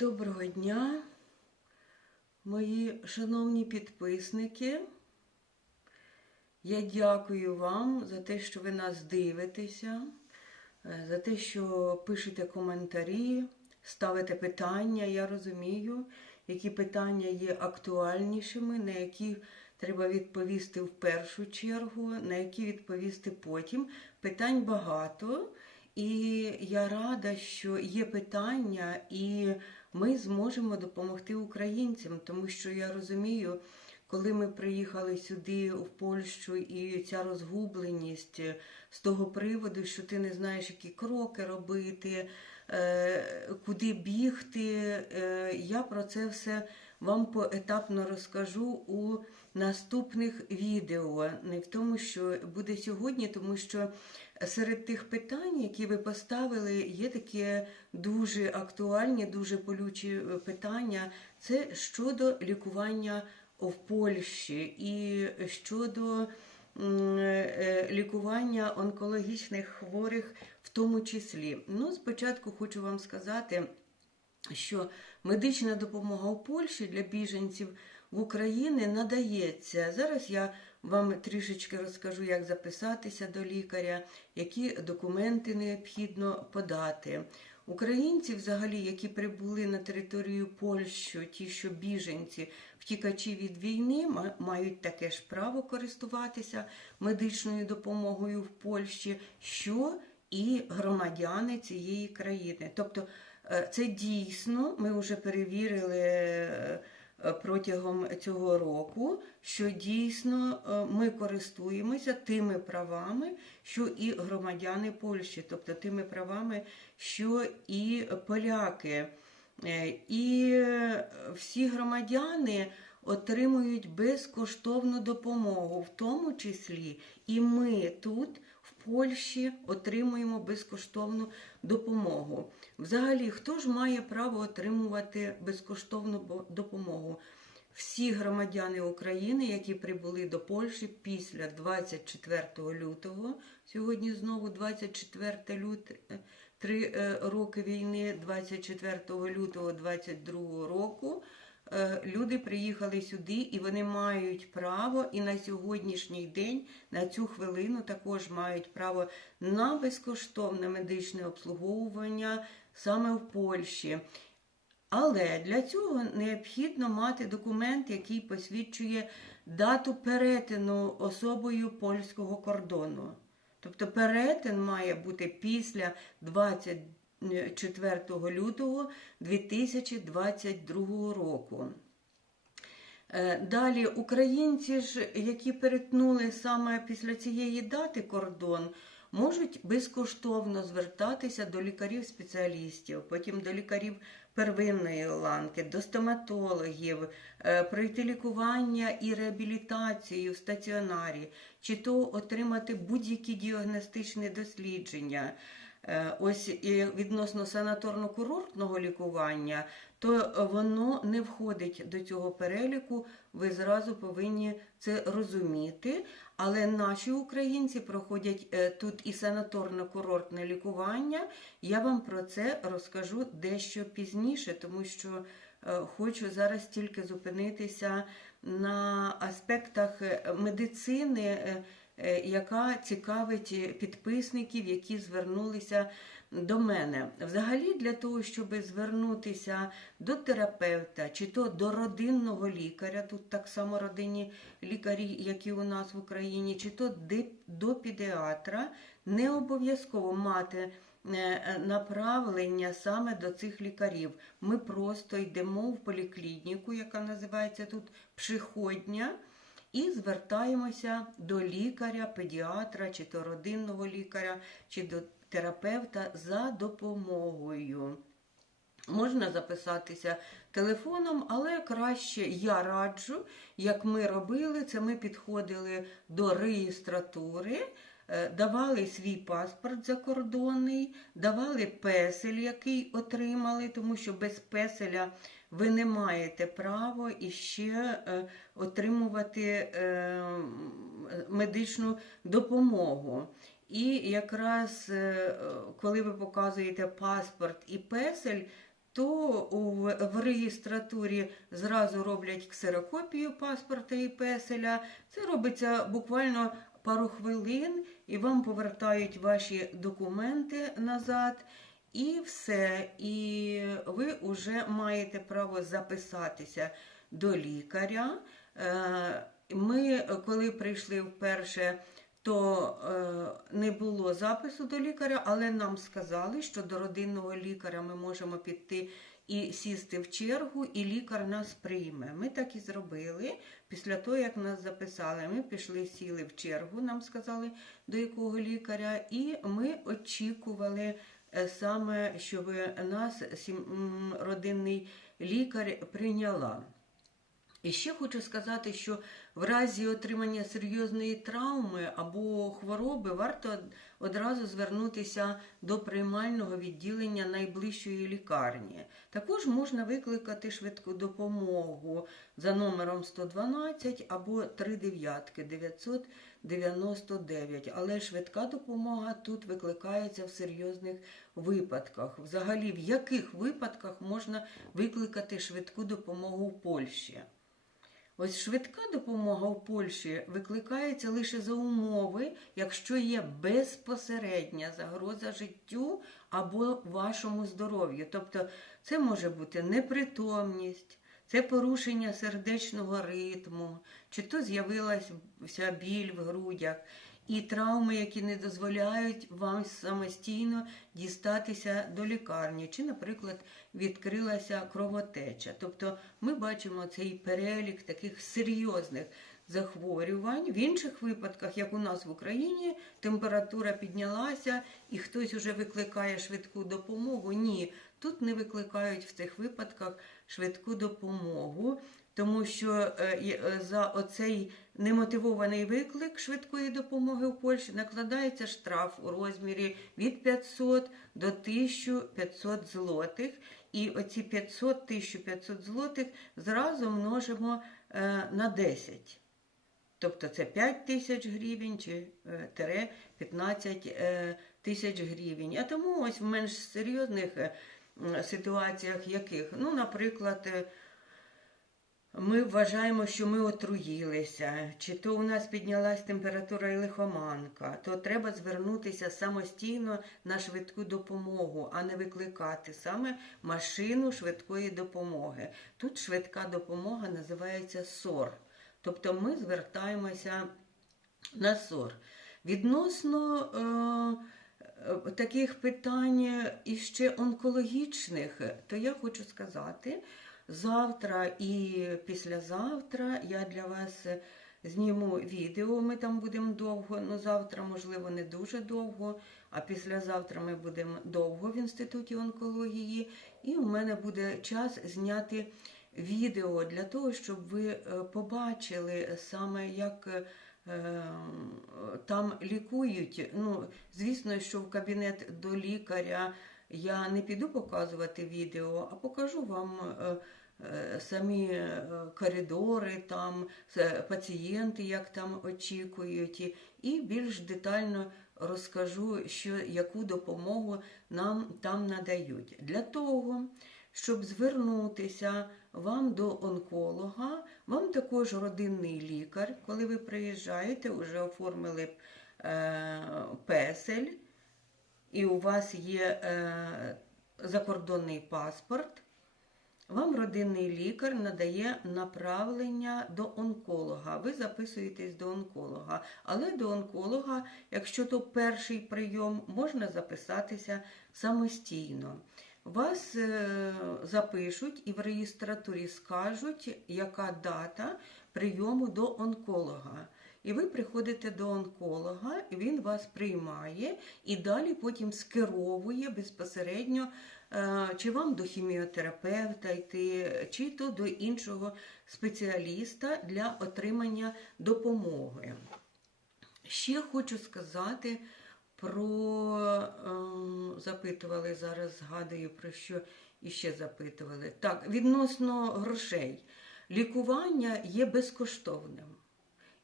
Доброго дня, мої шановні підписники. Я дякую вам за те, що ви нас дивитеся, е, за те, що пишете коментарі, ставите питання. Я розумію, які питання є актуальнішими, на які треба відповісти в першу чергу, на які відповісти потім. Питань багато. І я рада, що є питання, і ми зможемо допомогти українцям, тому що я розумію, коли ми приїхали сюди в Польщу, і ця розгубленість з того приводу, що ти не знаєш, які кроки робити, е, куди бігти. е, Я про це все вам поетапно розкажу у наступних відео. Не в тому, що буде сьогодні, тому що серед тих питань, які ви поставили, є такі дуже актуальні, дуже болючі питання. Це щодо лікування в Польщі і щодо е, лікування онкологічних хворих в тому числі. Ну, спочатку хочу вам сказати, що медична допомога у Польщі для біженців в Україні надається. Зараз я вам трішечки розкажу, як записатися до лікаря, які документи необхідно подати. Українці, взагалі, які прибули на територію Польщі, ті, що біженці, втікачі від війни, мають таке ж право користуватися медичною допомогою в Польщі, що і громадяни цієї країни. Тобто це дійсно, ми вже перевірили е, е, протягом цього року, що дійсно е, ми користуємося тими правами, що і громадяни Польщі, тобто тими правами, що і поляки. Е, І е, всі громадяни отримують безкоштовну допомогу, в тому числі і ми тут, в Польщі, отримуємо безкоштовну допомогу. Взагалі, хто ж має право отримувати безкоштовну допомогу? Всі громадяни України, які прибули до Польщі після 24 лютого, сьогодні знову 24 лютого, три е, роки війни, 24 лютого 22 року, е, люди приїхали сюди і вони мають право і на сьогоднішній день, на цю хвилину також мають право на безкоштовне медичне обслуговування саме в Польщі. Але для цього необхідно мати документ, який посвідчує дату перетину особою польського кордону. Тобто перетин має бути після 24 лютого 2022 року. Е, Далі українці ж, які перетнули саме після цієї дати кордон, можуть безкоштовно звертатися до лікарів-спеціалістів, потім до лікарів первинної ланки, до стоматологів, е, пройти лікування і реабілітацію в стаціонарі, чи то отримати будь-які діагностичні дослідження. Е, Ось і відносно санаторно-курортного лікування, то воно не входить до цього переліку. Ви зразу повинні це розуміти. Але наші українці проходять е, тут і санаторно-курортне лікування. Я вам про це розкажу дещо пізніше, тому що е, хочу зараз тільки зупинитися на аспектах медицини. Е, яка цікавить підписників, які звернулися до мене. Взагалі, для того, щоб звернутися до терапевта чи то до родинного лікаря, тут так само родинні лікарі, які у нас в Україні, чи то до педіатра, не обов'язково мати е, направлення саме до цих лікарів. Ми просто йдемо в поліклініку, яка називається тут психодня. І звертаємося до лікаря, педіатра, чи то родинного лікаря, чи до терапевта за допомогою. Можна записатися телефоном, але краще я раджу, як ми робили, це ми підходили до реєстратури, давали свій паспорт закордонний, давали песель, який отримали, тому що без песеля ви не маєте права іще е, отримувати е, медичну допомогу. І якраз е, коли ви показуєте паспорт і песель, то в реєстратурі зразу роблять ксерокопію паспорта і песеля. Це робиться буквально пару хвилин, і вам повертають ваші документи назад. І все. І ви вже маєте право записатися до лікаря. Е, Ми, коли прийшли вперше, то е, не було запису до лікаря, але нам сказали, що до родинного лікаря ми можемо піти і сісти в чергу, і лікар нас прийме. Ми так і зробили. Після того, як нас записали, ми пішли, сіли в чергу, нам сказали, до якого лікаря, і ми очікували е, саме, щоб нас родинний лікар прийняла. І ще хочу сказати, що в разі отримання серйозної травми або хвороби варто одразу звернутися до приймального відділення найближчої лікарні. Також можна викликати швидку допомогу за номером 112 або 39 999. Але швидка допомога тут викликається в серйозних випадках. Взагалі, в яких випадках можна викликати швидку допомогу в Польщі? Ось швидка допомога в Польщі викликається лише за умови, якщо є безпосередня загроза життю або вашому здоров'ю. Тобто це може бути непритомність, це порушення сердечного ритму, чи то з'явилася біль в грудях. І травми, які не дозволяють вам самостійно дістатися до лікарні, чи, наприклад, відкрилася кровотеча. Тобто ми бачимо цей перелік таких серйозних захворювань. В інших випадках, як у нас в Україні, температура піднялася і хтось уже викликає швидку допомогу. Ні, тут не викликають в цих випадках швидку допомогу. Тому що е, е, за оцей немотивований виклик швидкої допомоги в Польщі накладається штраф у розмірі від 500 до 1500 злотих. І оці 500 1500 злотих зразу множимо е, на 10. Тобто це 5 тисяч гривень чи е, тире 15 е, тисяч гривень. А тому ось в менш серйозних ситуаціях яких, ну, наприклад, ми вважаємо, що ми отруїлися, чи то у нас піднялась температура і лихоманка, то треба звернутися самостійно на швидку допомогу, а не викликати саме машину швидкої допомоги. Тут швидка допомога називається СОР. Тобто ми звертаємося на СОР. Відносно е, е, таких питань іще онкологічних, то я хочу сказати, завтра і післязавтра я для вас зніму відео, ми там будемо довго, ну завтра, можливо, не дуже довго, а післязавтра ми будемо довго в Інституті онкології, і у мене буде час зняти відео для того, щоб ви е, побачили саме, як е, там лікують. Ну, звісно, що в кабінет до лікаря я не піду показувати відео, а покажу вам. Е, Самі е, коридори, там е, пацієнти, як там очікують, і більш детально розкажу, що яку допомогу нам там надають. Для того, щоб звернутися вам до онколога, вам також родинний лікар, коли ви приїжджаєте, вже оформили е, песель, і у вас є е, закордонний паспорт. Вам родинний лікар надає направлення до онколога. Ви записуєтесь до онколога. Але до онколога, якщо то перший прийом, можна записатися самостійно. Вас е, запишуть і в реєстратурі скажуть, яка дата прийому до онколога. І ви приходите до онколога, він вас приймає і далі потім скеровує безпосередньо, чи вам до хіміотерапевта йти, чи то до іншого спеціаліста для отримання допомоги. Ще хочу сказати про е, запитували зараз, згадую про що іще запитували. Так, відносно грошей. Лікування є безкоштовним.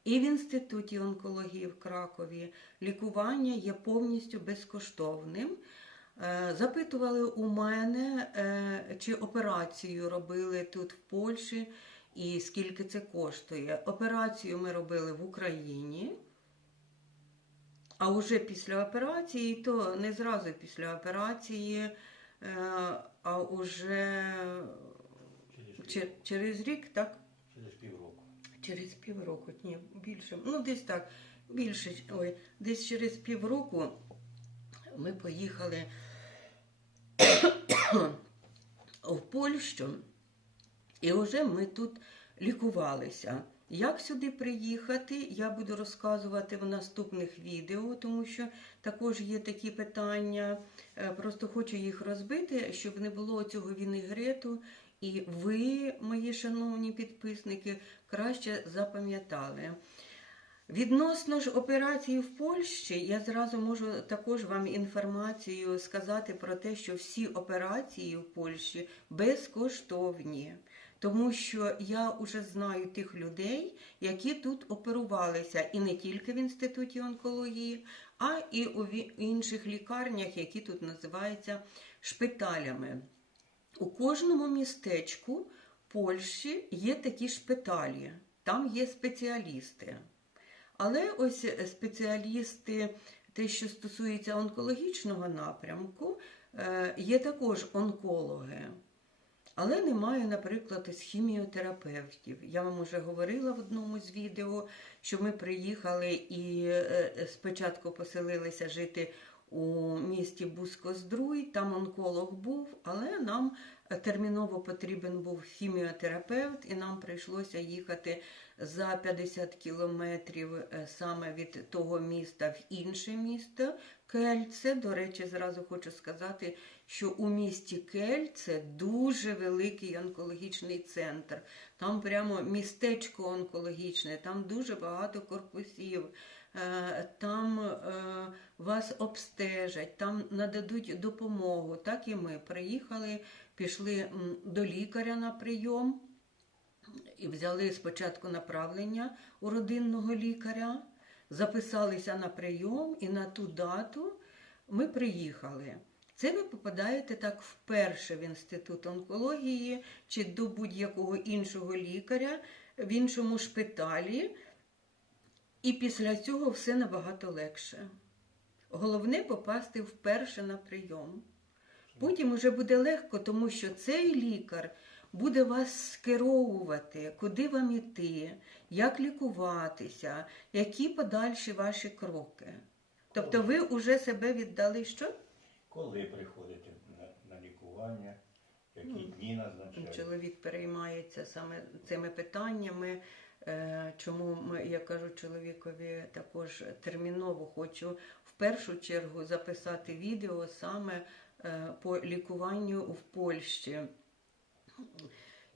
І в Інституті онкології в Кракові лікування є повністю безкоштовним. Е, Запитували у мене, е, чи операцію робили тут в Польщі і скільки це коштує. Операцію ми робили в Україні. А вже після операції, то не зразу після операції, е, а уже Через, через рік, так? через півроку. Через півроку, ні, більше. Ну, десь так, більше, ой, десь через півроку ми поїхали в Польщу, і вже ми тут лікувалися. Як сюди приїхати, я буду розказувати в наступних відео, тому що також є такі питання. Е, Просто хочу їх розбити, щоб не було цього вінегрету. І ви, мої шановні підписники, краще запам'ятали. Відносно ж операції в Польщі, я зразу можу також вам інформацію сказати про те, що всі операції в Польщі безкоштовні. Тому що я вже знаю тих людей, які тут оперувалися, і не тільки в інституті онкології, а і у інших лікарнях, які тут називаються шпиталями. У кожному містечку Польщі є такі шпиталі, там є спеціалісти. Але ось спеціалісти, те, що стосується онкологічного напрямку, е, є також онкологи. Але немає, наприклад, із хіміотерапевтів. Я вам вже говорила в одному з відео, що ми приїхали і е, спочатку поселилися жити у місті Бускоздруй, там онколог був, але нам е, терміново потрібен був хіміотерапевт, і нам прийшлося їхати за 50 кілометрів е, саме від того міста в інше місто Кельце. До речі, зразу хочу сказати, що у місті Кельце дуже великий онкологічний центр. Там прямо містечко онкологічне, там дуже багато корпусів. Е, Там е, вас обстежать, там нададуть допомогу. Так і ми приїхали, пішли до лікаря на прийом і взяли спочатку направлення у родинного лікаря, записалися на прийом, і на ту дату ми приїхали. Це ви попадаєте так вперше в інститут онкології чи до будь-якого іншого лікаря в іншому шпиталі, і після цього все набагато легше. Головне попасти вперше на прийом. Потім уже буде легко, тому що цей лікар буде вас скеровувати, куди вам іти, як лікуватися, які подальші ваші кроки. Тобто ви вже себе віддали що? Коли приходите на, на лікування, які Ну, дні назначають? Чоловік переймається саме цими питаннями. Е, Чому ми, я кажу чоловікові також терміново хочу в першу чергу записати відео саме е, по лікуванню в Польщі.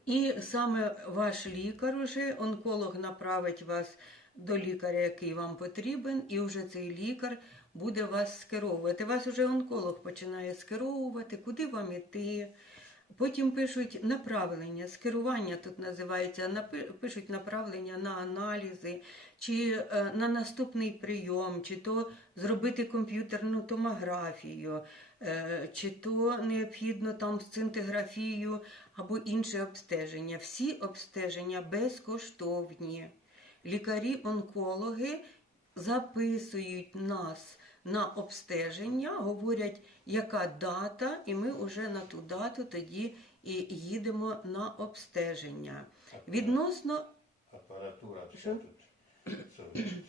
І саме ваш лікар, уже, онколог направить вас до лікаря, який вам потрібен, і вже цей лікар буде вас скеровувати. Вас вже онколог починає скеровувати, куди вам іти. Потім пишуть направлення, скерування тут називається, пишуть направлення на аналізи, чи е, на наступний прийом, чи то зробити комп'ютерну томографію, чи то необхідно там сцинтиграфію або інше обстеження. Всі обстеження безкоштовні. Лікарі-онкологи записують нас на обстеження, говорять, яка дата, і ми вже на ту дату тоді і їдемо на обстеження. Відносно Апаратура вся тут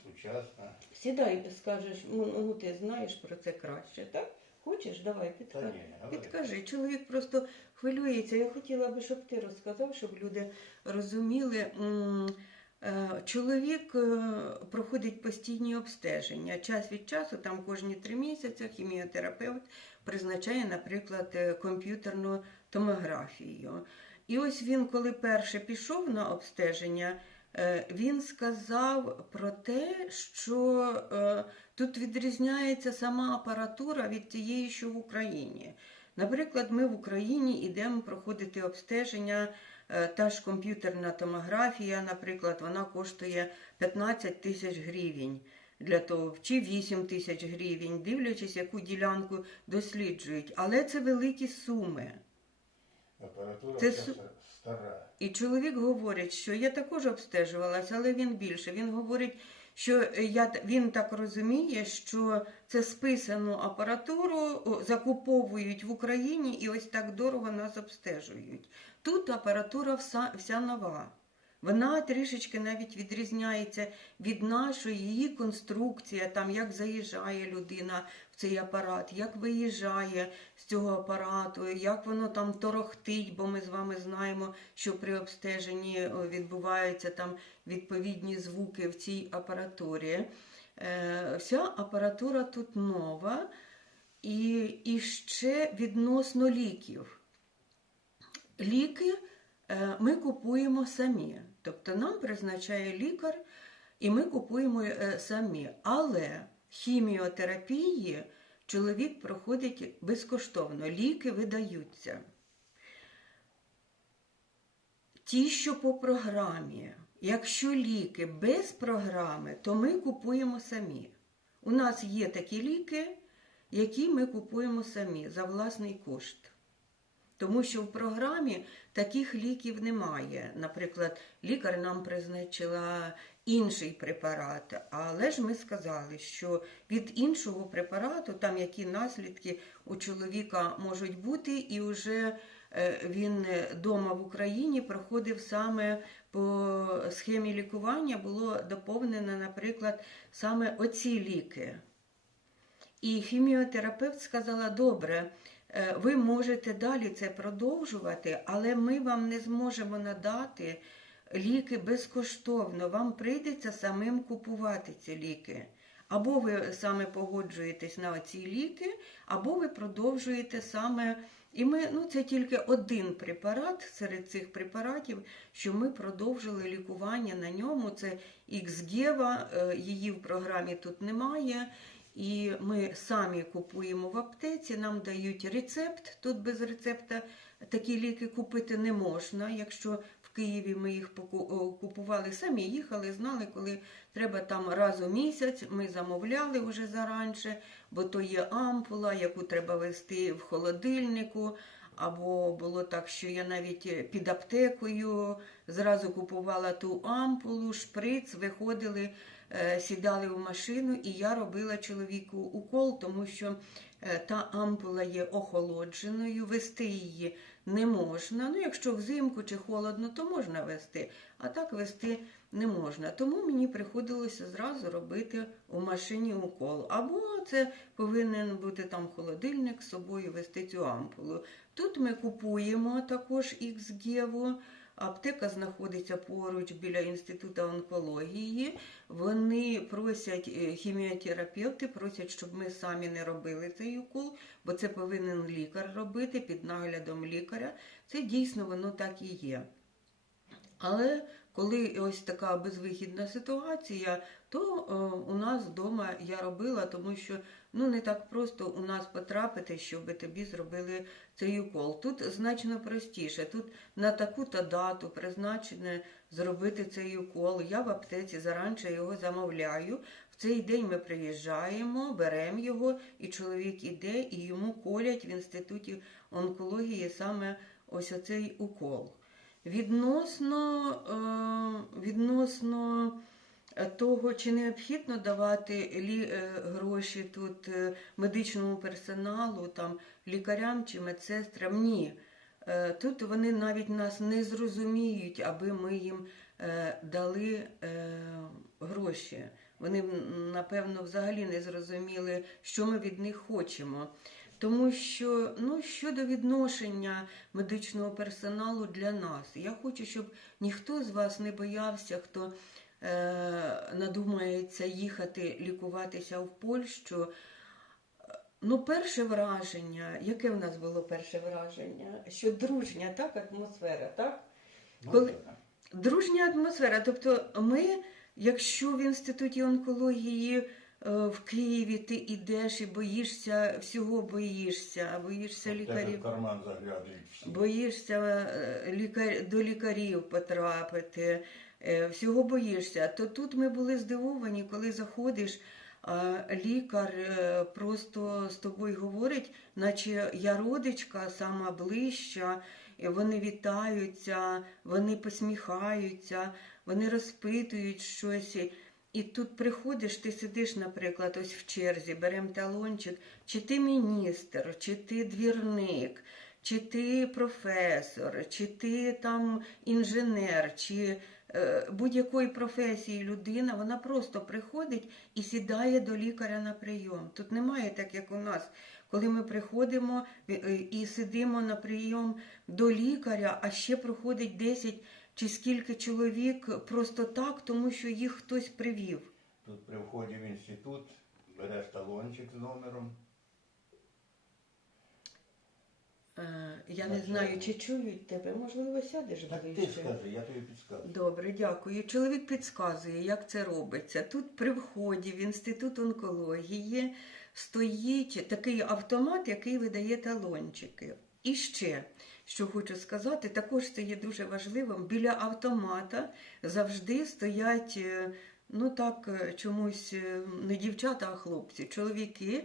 сучасна. Сідай, скажеш, ну, ну ти знаєш про це краще, так? Хочеш, давай Та підкажи. ні, говори. Підкажи, чоловік просто хвилюється. Я хотіла би, щоб ти розказав, щоб люди розуміли. Е, Чоловік е, проходить постійні обстеження. Час від часу, там кожні три місяці, хіміотерапевт призначає, наприклад, е, комп'ютерну томографію. І ось він, коли перше пішов на обстеження, він сказав про те, що е, тут відрізняється сама апаратура від тієї, що в Україні. Наприклад, ми в Україні йдемо проходити обстеження, е, та ж комп'ютерна томографія, наприклад, вона коштує 15 тисяч гривень. для того, чи 8 тисяч гривень, дивлячись, яку ділянку досліджують. Але це великі суми. Апаратура Це стара. І чоловік говорить, що я також обстежувалася, але він більше. Він говорить, що я, він так розуміє, що це списану апаратуру закуповують в Україні і ось так дорого нас обстежують. Тут апаратура вся, вся нова. Вона трішечки навіть відрізняється від нашої її конструкція, там як заїжджає людина цей апарат, як виїжджає з цього апарату, як воно там торохтить, бо ми з вами знаємо, що при обстеженні відбуваються там відповідні звуки в цій апаратурі. Е, вся апаратура тут нова і, і ще відносно ліків. Ліки е, ми купуємо самі. Тобто нам призначає лікар, і ми купуємо е, самі. Але хіміотерапії чоловік проходить безкоштовно, ліки видаються. Ті, що по програмі. Якщо ліки без програми, то ми купуємо самі. У нас є такі ліки, які ми купуємо самі за власний кошт. Тому що в програмі таких ліків немає. Наприклад, лікар нам призначила інший препарат, але ж ми сказали, що від іншого препарату, там які наслідки у чоловіка можуть бути, і вже е, він вдома в Україні проходив саме по схемі лікування, було доповнено, наприклад, саме оці ліки. І хіміотерапевт сказала: добре, е, ви можете далі це продовжувати, але ми вам не зможемо надати ліки безкоштовно. Вам прийдеться самим купувати ці ліки. Або ви саме погоджуєтесь на ці ліки, або ви продовжуєте саме. І ми, ну це тільки один препарат серед цих препаратів, що ми продовжили лікування на ньому. Це Xgeva, е, її в програмі тут немає. І ми самі купуємо в аптеці, нам дають рецепт. Тут без рецепта такі ліки купити не можна. Якщо Києві ми їх купували самі, їхали, знали, коли треба там раз у місяць. Ми замовляли вже заранше, бо то є ампула, яку треба вести в холодильнику. Або було так, що я навіть під аптекою зразу купувала ту ампулу, шприц, виходили, е, сідали в машину, і я робила чоловіку укол, тому що е, та ампула є охолодженою, вести її не можна. Ну, якщо взимку чи холодно, то можна вести, а так вести не можна. Тому мені приходилося зразу робити у машині укол. Або це повинен бути там холодильник з собою вести цю ампулу. Тут ми купуємо також Xgeva. Аптека знаходиться поруч біля інституту онкології. Вони просять е, хіміотерапевти, просять, щоб ми самі не робили цей укол, бо це повинен лікар робити під наглядом лікаря. Це дійсно воно так і є. Але коли ось така безвихідна ситуація, то е, у нас вдома я робила, тому що ну не так просто у нас потрапити, щоб тобі зробили цей укол. Тут значно простіше. Тут на таку-то дату призначене зробити цей укол. Я в аптеці заранше його замовляю. В цей день ми приїжджаємо, беремо його, і чоловік іде, і йому колять в інституті онкології саме ось оцей укол. Відносно, е, відносно е, того, чи необхідно давати е, гроші тут медичному персоналу, там, лікарям чи медсестрам, ні. Тут вони навіть нас не зрозуміють, аби ми їм дали гроші. Вони, напевно, взагалі не зрозуміли, що ми від них хочемо. Тому що ну, щодо відношення медичного персоналу для нас, я хочу, щоб ніхто з вас не боявся, хто е, надумається їхати лікуватися в Польщу. Ну, перше враження, яке в нас було перше враження? Що дружня так, атмосфера, так? Ну, Коли- Дружня атмосфера. Тобто, ми, якщо в інституті онкології в Києві ти йдеш і боїшся, всього боїшся, боїшся лікарів. карман. Боїшся е, лікар... до лікарів потрапити. е, всього боїшся. То тут ми були здивовані, коли заходиш, а лікар е, просто з тобою говорить, наче я родичка, сама ближча, вони вітаються, вони посміхаються, вони розпитують щось. І тут приходиш, ти сидиш, наприклад, ось в черзі, беремо талончик, чи ти міністр, чи ти двірник, чи ти професор, чи ти там інженер, чи е, будь-якої професії людина, вона просто приходить і сідає до лікаря на прийом. Тут немає так, як у нас, коли ми приходимо е, і сидимо на прийом до лікаря, а ще проходить 10 чи скільки чоловік просто так, тому що їх хтось привів. Тут при вході в інститут береш талончик з номером. Е, Я не знаю, чи чують тебе. Можливо, сядеш Так ти ближче. скажи, я тобі підскажу. Добре, дякую. Чоловік підказує, як це робиться. Тут при вході в інститут онкології стоїть такий автомат, який видає талончики. І ще, що хочу сказати, також це є дуже важливим. Біля автомата завжди стоять, е, ну так, е, чомусь е, не дівчата, а хлопці, чоловіки.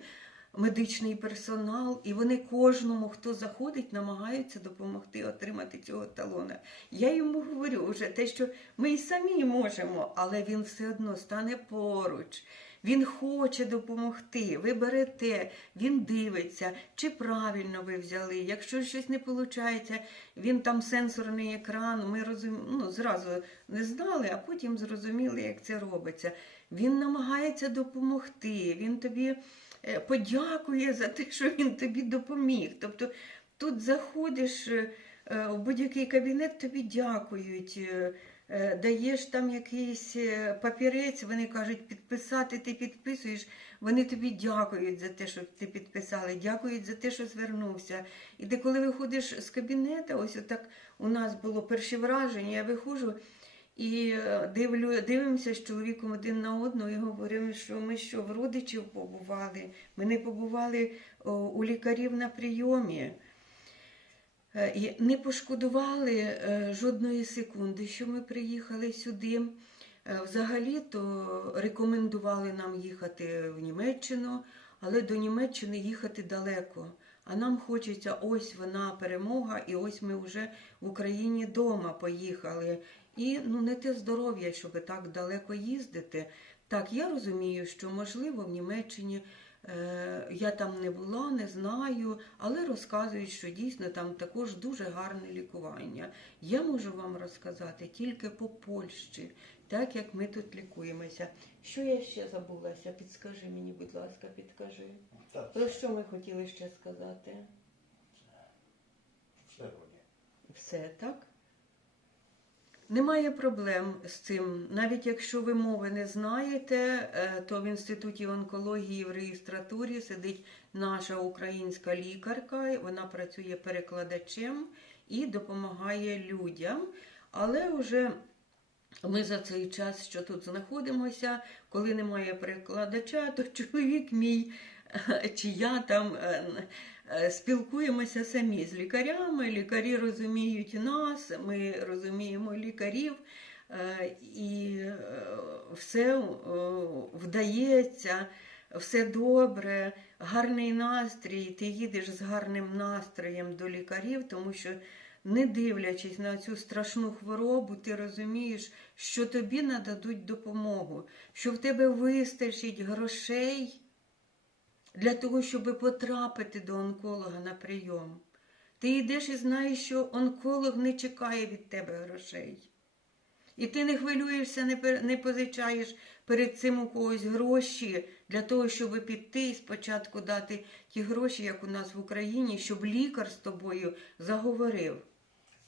Медичний персонал, і вони кожному, хто заходить, намагаються допомогти отримати цього талона. Я йому говорю вже те, що ми і самі можемо, але він все одно стане поруч. Він хоче допомогти. Ви берете, він дивиться, чи правильно ви взяли. Якщо щось не виходить, він там сенсорний екран. Ми розум... ну, зразу не знали, а потім зрозуміли, як це робиться. Він намагається допомогти. Він тобі е, подякує за те, що він тобі допоміг. Тобто тут заходиш е, е, в будь-який кабінет, тобі дякують. Е, Даєш там якийсь е, папірець, вони кажуть, підписати, ти підписуєш, вони тобі дякують за те, що ти підписали, дякують за те, що звернувся. І ти коли виходиш з кабінету, ось так у нас було перші враження, я виходжу і е, дивлю, дивимося з чоловіком один на одного і говоримо, що ми що, в родичів побували, ми не побували у лікарів на прийомі. Е, І не пошкодували е, жодної секунди, що ми приїхали сюди. Е, Взагалі-то рекомендували нам їхати в Німеччину, але до Німеччини їхати далеко. А нам хочеться ось вона перемога, і ось ми вже в Україні вдома поїхали. І ну не те здоров'я, щоб так далеко їздити. Так, я розумію, що можливо в Німеччині я там не була, не знаю, але розказують, що дійсно там також дуже гарне лікування. Я можу вам розказати тільки по Польщі, так як ми тут лікуємося. Що я ще забулася? Підскажи мені, будь ласка, підкажи. Так, Про що ми хотіли ще сказати? все. Все, так? Немає проблем з цим. Навіть якщо ви мови не знаєте, е, то в Інституті онкології в реєстратурі сидить наша українська лікарка, вона працює перекладачем і допомагає людям. Але вже ми за цей час, що тут знаходимося, коли немає перекладача, то чоловік мій чи я там е, е, спілкуємося самі з лікарями. Лікарі розуміють нас, ми розуміємо лікарів, е, і е, все е, вдається, все добре, гарний настрій. Ти їдеш з гарним настроєм до лікарів, тому що. Не дивлячись на цю страшну хворобу, ти розумієш, що тобі нададуть допомогу, що в тебе вистачить грошей для того, щоб потрапити до онколога на прийом. Ти йдеш і знаєш, що онколог не чекає від тебе грошей. І ти не хвилюєшся, не, позичаєш перед цим у когось гроші для того, щоб піти і спочатку дати ті гроші, як у нас в Україні, щоб лікар з тобою заговорив.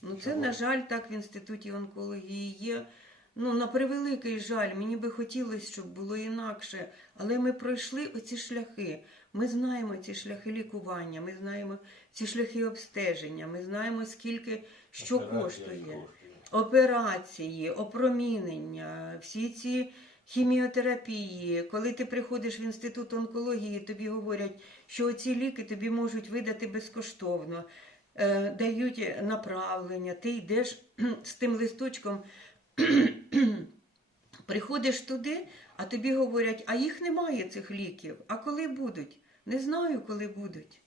Ну, це, на жаль, так в інституті онкології є. Ну, на превеликий жаль, мені би хотілося, щоб було інакше. Але ми пройшли оці шляхи. Ми знаємо ці шляхи лікування, ми знаємо ці шляхи обстеження, ми знаємо, скільки що Операція коштує коштує. операції, опромінення, всі ці хіміотерапії. Коли ти приходиш в інститут онкології, тобі говорять, що ці ліки тобі можуть видати безкоштовно, е, дають направлення, ти йдеш з тим листочком Приходиш туди, а тобі говорять, а їх немає цих ліків. А коли будуть? Не знаю, коли будуть.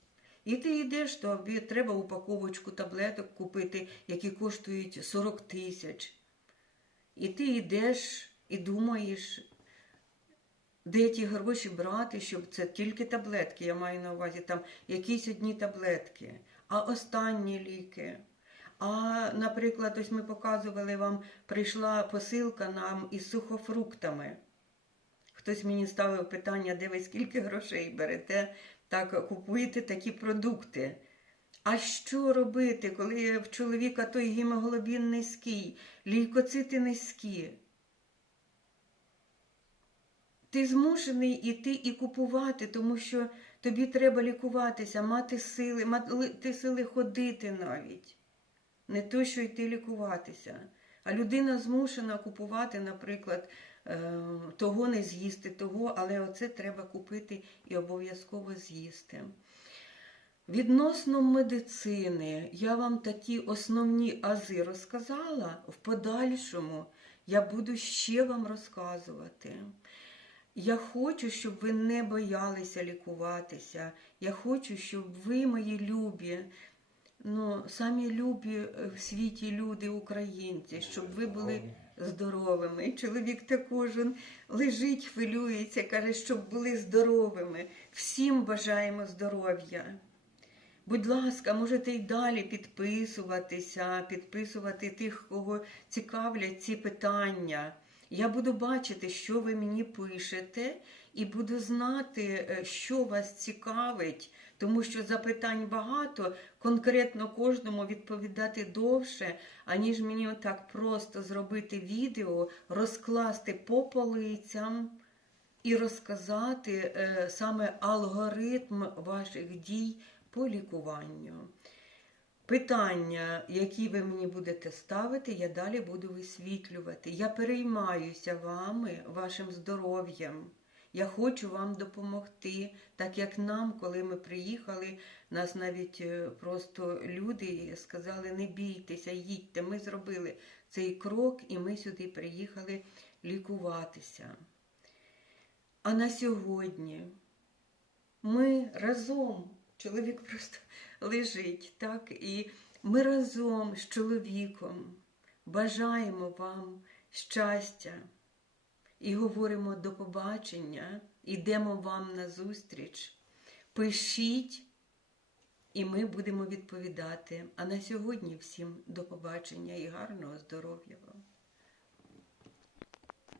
І ти йдеш, тобі треба упаковочку таблеток купити, які коштують 40 тисяч. І ти йдеш і думаєш, де ті гроші брати, щоб це тільки таблетки, я маю на увазі, там якісь одні таблетки, а останні ліки. А, наприклад, ось ми показували вам, прийшла посилка нам із сухофруктами. Хтось мені ставив питання, де ви скільки грошей берете, так купуєте такі продукти. А що робити, коли в чоловіка той гемоглобін низький, лейкоцити низькі? Ти змушений іти і купувати, тому що тобі треба лікуватися, мати сили, мати сили ходити навіть. Не то, що йти лікуватися. А людина змушена купувати, наприклад, е, того не з'їсти, того, але оце треба купити і обов'язково з'їсти. Відносно медицини, я вам такі основні ази розказала. В подальшому я буду ще вам розказувати. Я хочу, щоб ви не боялися лікуватися. Я хочу, щоб ви, мої любі, ну, самі любі е, в світі люди, українці, щоб ви були здоровими. Чоловік також він лежить, хвилюється, каже, щоб були здоровими. Всім бажаємо здоров'я. Будь ласка, можете й далі підписуватися, підписувати тих, кого цікавлять ці питання. Я буду бачити, що ви мені пишете, і буду знати, е, що вас цікавить, тому що запитань багато, конкретно кожному відповідати довше, аніж мені отак просто зробити відео, розкласти по полицям і розказати е, саме алгоритм ваших дій по лікуванню. Питання, які ви мені будете ставити, я далі буду висвітлювати. Я переймаюся вами, вашим здоров'ям. Я хочу вам допомогти, так як нам, коли ми приїхали, нас навіть е, просто люди сказали: не бійтеся, їдьте. Ми зробили цей крок, і ми сюди приїхали лікуватися. А на сьогодні ми разом, чоловік просто лежить, так, і ми разом з чоловіком бажаємо вам щастя і говоримо до побачення, йдемо вам на зустріч. Пишіть, і ми будемо відповідати. А на сьогодні всім до побачення і гарного здоров'я вам.